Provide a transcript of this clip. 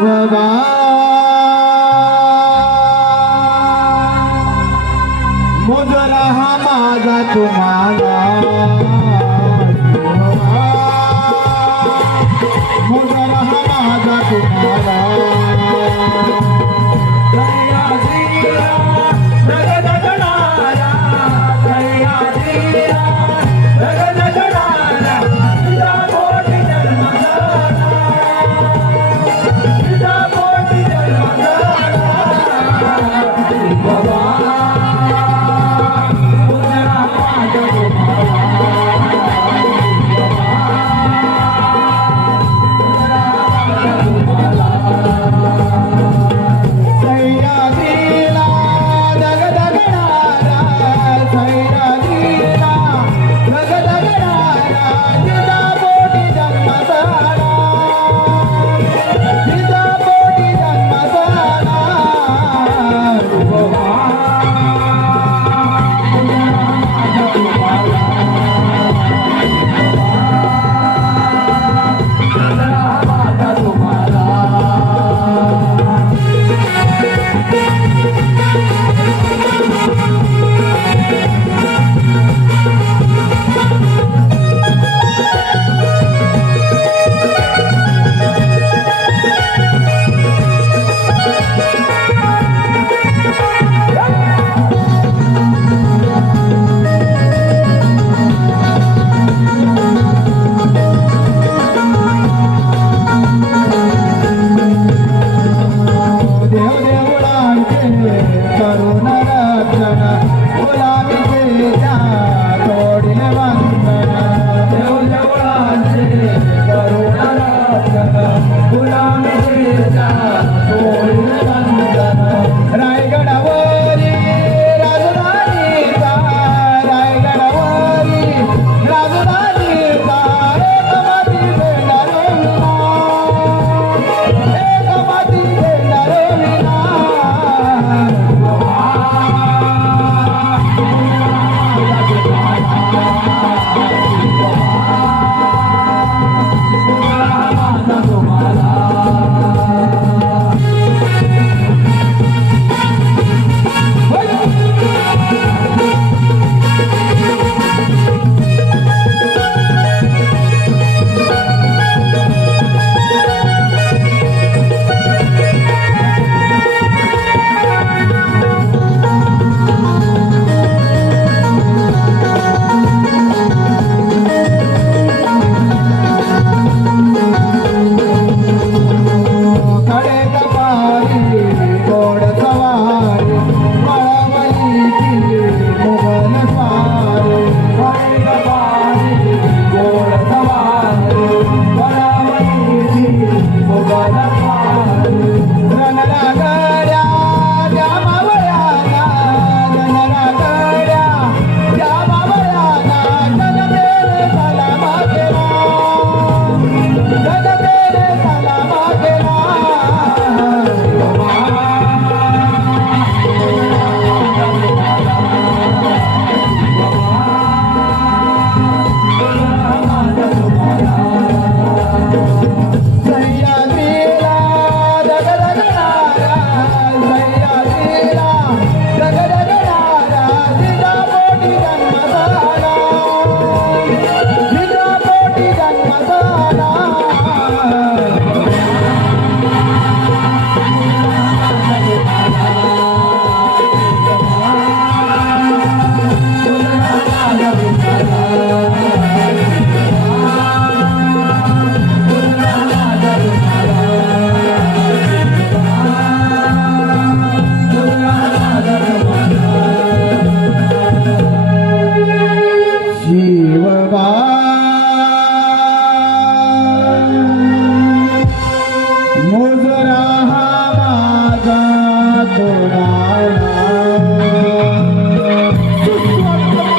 शिवबा मुजरा हा माझा तुम्हाला.